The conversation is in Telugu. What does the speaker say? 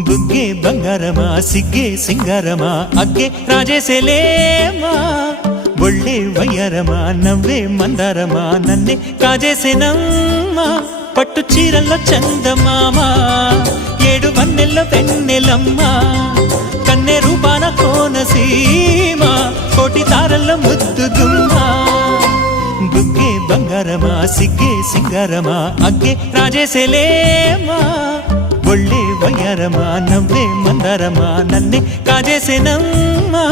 బుగ్గే బంగారమా సిగ్గే సింగారమా అగ్గే రాజేసేలేమా ఒళ్ళే వయ్యారమా నవ్వే మందారమా నన్నే కాజేసేనమ్మా పట్టు చీరల్లో చందమామా ఏడు వన్నెల్లో వెన్నెలమ్మా కన్నె రూపాన కోనసీమా కోటి తారల్లో ముద్దుగుమ్మా బుగ్గే బంగారమా సిగ్గే సింగారమా అగ్గే రాజేసేలేమా ఒళ్ళే వయ్యారమా నవ్వే మందారమా నన్నే కాజేసేనమ్మా